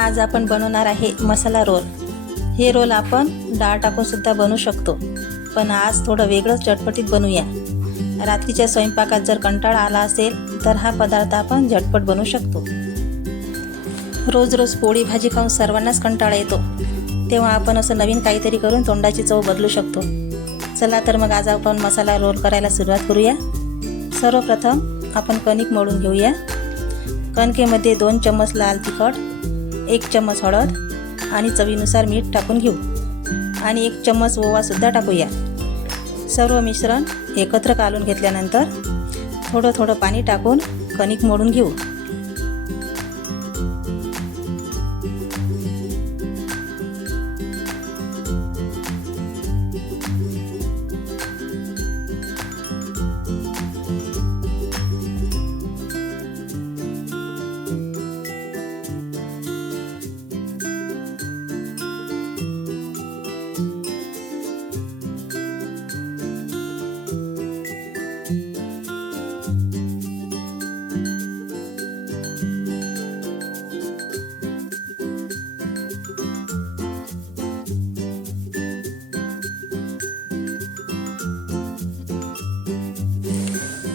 आज आपण बनवणार आहे मसाला रोल। हे रोल आपण डाळ टाकून सुद्धा बनवू शकतो, पण आज थोडं वेगळं चटपटीत बनवूया। रात्रीच्या स्वयंपाकात जर कंटाळा आला असेल तर हा पदार्थ आपण झटपट बनवू शकतो। रोज रोज पोळी भाजी खाऊन सर्वांनाच कंटाळा येतो, तेव्हा आपण असं नवीन काहीतरी करून तोंडाची चव बदलू शकतो। चला तर मग आज आपण मसाला रोल करायला सुरुवात करूया। सर्वप्रथम आपण कणिक मळून घेऊया। कणकेमध्ये 2 चम्मच लाल तिखट, 1 चम्मच हळद आणि चवीनुसार मीठ टाकून घेऊ आणि 1 चम्मच ओवा सुद्धा टाकूया। सर्व मिश्रण एकत्र कालून घेतल्यानंतर थोडं थोडं पाणी टाकून कणिक मळून घेऊ।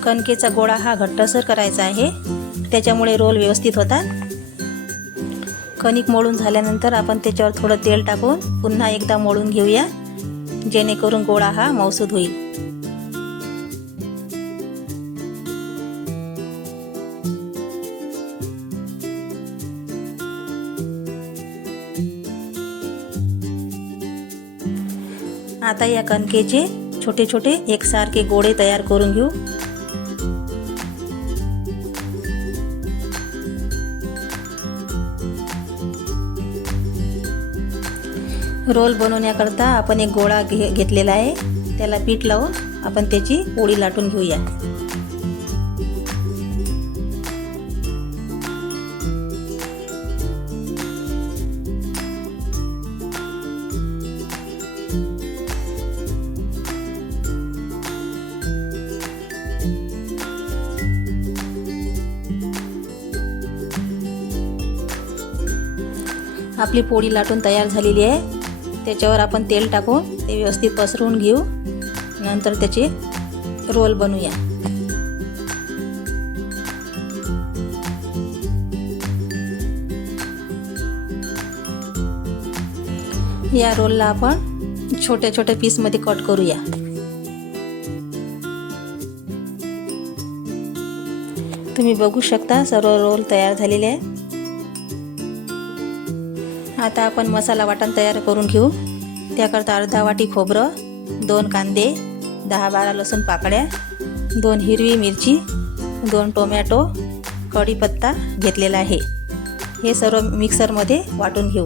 कणकेचा गोळा हा घट्टसर करायचा आहे, त्याच्यामुळे रोल व्यवस्थित होतात। कणिक मळून झाल्यानंतर आपण त्याच्यावर थोडं तेल टाकून पुन्हा एकदा मळून घेऊया, जेणेकरून गोळा हा मऊसूत होईल। आता या कणकेचे छोटे छोटे एकसारखे गोळे तयार करून घेऊ। रोल बनवण्याकरता आपण एक गोळा घेतलेला आहे, त्याला पीठ लावून आपण त्याची पोळी लाटून घेऊया। आपली पोळी लाटून तयार झालेली आहे, त्याच्यावर आपण तेल टाकून ते व्यवस्थित पसरवून घेऊ। नंतर त्याचे रोल बनवूया। या रोलला आपण छोट्या छोट्या पीसमध्ये कट करूया। तुम्ही बघू शकता सर्व रोल तयार झालेले आहे। आता आपण मसाला वाटण तयार करून घेऊ। त्याकरता अर्धा वाटी खोबरं, 2 कांदे, 10-12 लसूण पाकळ्या, 2 हिरवी मिरची, 2 टोमॅटो, कढीपत्ता घेतलेला आहे। हे सर्व मिक्सरमध्ये वाटून घेऊ।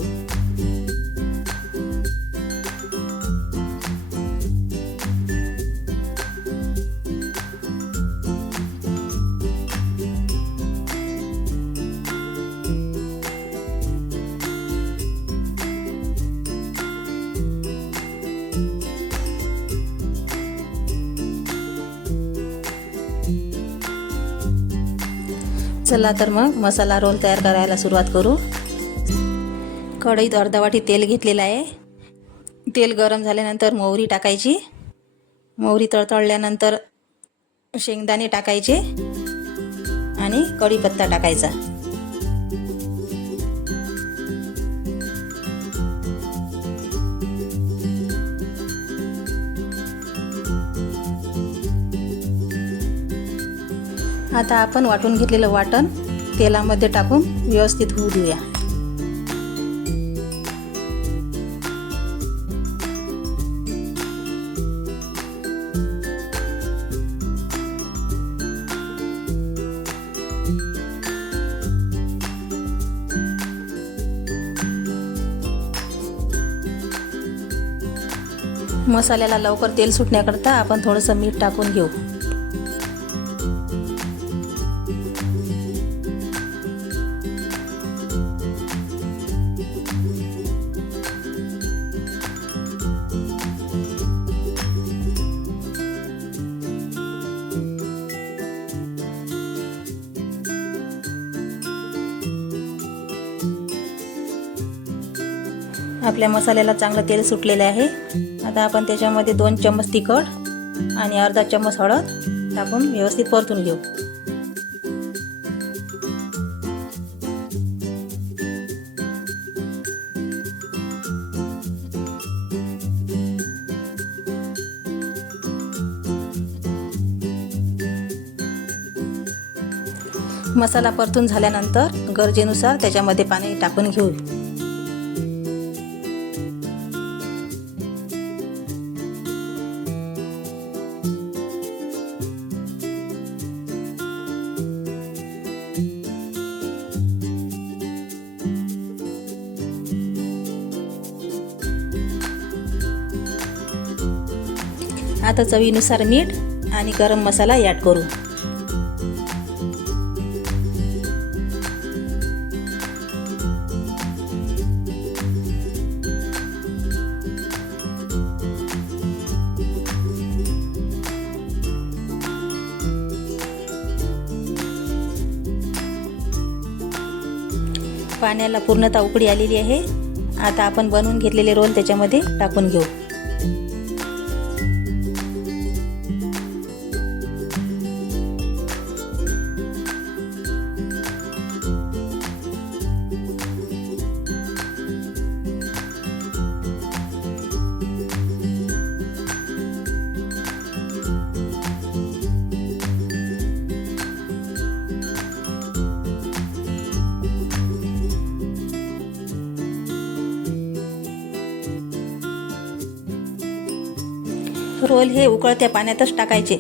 चला तर मग मसाला रोल तयार करायला सुरुवात करू। कढईत अर्धा वाटी तेल घेतलेलं आहे। तेल गरम झाल्यानंतर मोहरी टाकायची। मोहरी तळतळल्यानंतर शेंगदाणे टाकायचे आणि कढीपत्ता टाकायचा। आता आपण वाटून घेतलेलं वाटण तेलामध्ये टाकून व्यवस्थित होऊ देऊया। मसाल्याला लवकर तेल सुटण्याकरता आपण थोडंसं मीठ टाकून घेऊ। आपल्या मसाल्याला चांगलं तेल सुटलेलं आहे. आता आपण त्याच्यामध्ये 2 चम्मच तिखट आणि अर्धा चम्मच हळद टाकून व्यवस्थित परतून घेऊ. मसाला परतून झाल्यानंतर गरजेनुसार त्याच्यामध्ये पाणी टाकून घेऊ. आता चवीनुसार मीठ आणि गरम मसाला ॲड करू. पाण्याला पूर्णतः उकळी आलेली आहे. आता आपण बनवून घेतलेले रोल त्याच्यामध्ये टाकून घेऊ. रोल हे उकळत्या पाण्यातच टाकायचे,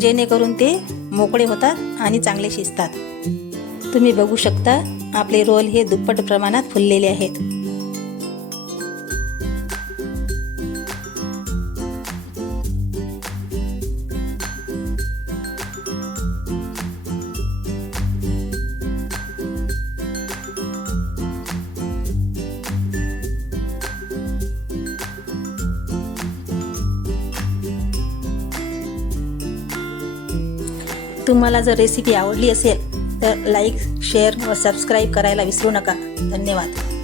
जेणेकरून ते मोकळे होतात आणि चांगले शिजतात. तुम्ही बघू शकता आपले रोल हे दुप्पट प्रमाणात फुललेले आहेत. तुम्हाला जर रेसिपी आवडली असेल तर लाईक, शेअर व सबस्क्राईब करायला विसरू नका. धन्यवाद.